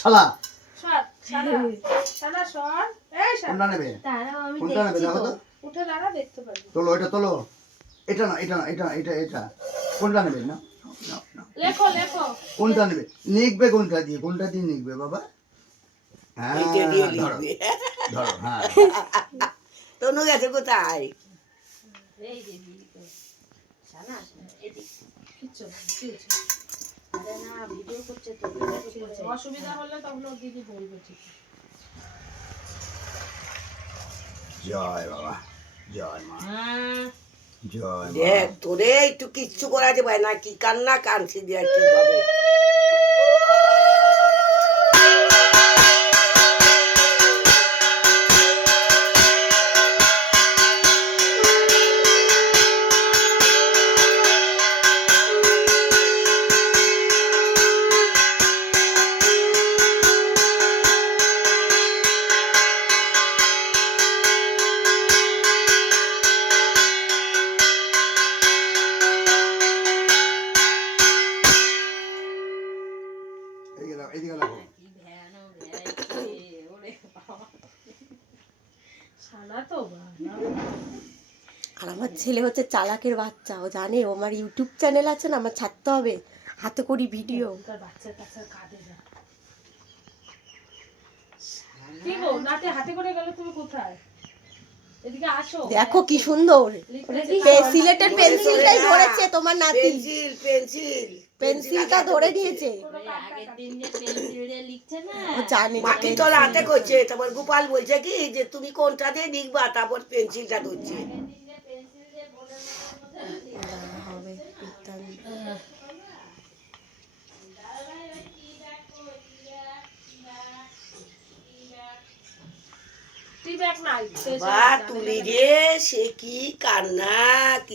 শালা সর শালা শালা সর এই শালা কোনটা নেবে? দাঁড়াও আমি কোনটা নেবে দেখছি দেখো তো। তো। উঠে দাঁড়া দেখতে পারবি। তোলো এটা তোলো। এটা না এটা না এটা এটা এটা কোনটা নেবে? না না না লেখো লেখো। কোনটা নেবে? লিখবে কোনটা দিয়ে লিখবে বাবা? হ্যাঁ এইটা দিয়ে ধরো লিখবে। ধরো হ্যাঁ তনু গেছে কোথায়? এই যে দিদি শালা এদিক কিচ্ছু না, কি হয়েছে? আরে না ভিডিও করছে তো ঠিক আছে, অসুবিধা হলে তখন ওর দিদি বলবে ঠিক আছে। জয় বাবা জয় মা জয় মা। দেখ তোরে একটু কিচ্ছু করা যাবে না, কি কান্না কানছি দিয়ে কি হবে। এদিকে দাও এদিকে দেখো। কি ভয়ানক ভ্যারাইটি ওরে বাবা শালা তো বাবা। আর আমার ছেলে হচ্ছে চালাকের বাচ্চা, ও জানে ও আমার ইউটিউব চ্যানেল আছে না, আমার ছাড়তে হবে হাতে করি ভিডিও। তার বাচ্চার কাছে কাঁদে না। কি গো নাতে হাতে করে গেল তুমি কোথায়? এদিকে আসো। দেখো কি সুন্দর, সিলেটের পেন্সিলটাই না, ধরেছে তোমার নাতি, পেন্সিল পেন্সিল পেন্সিলটা ধরে নিয়েছে। ওই আগের দিন যে পেন্সিল দিয়ে লিখছে না ও জানে যে মাটি তোলা হাতে করছে। তারপর গোপাল বলছে কি যে তুমি কোনটা দিয়ে লিখবা, তারপর পেন্সিলটা ধরছে। হবে বিদ্যাঙ্গ। টি ব্যাগ নাই। বা তুলি রে, সে কি কান্না কি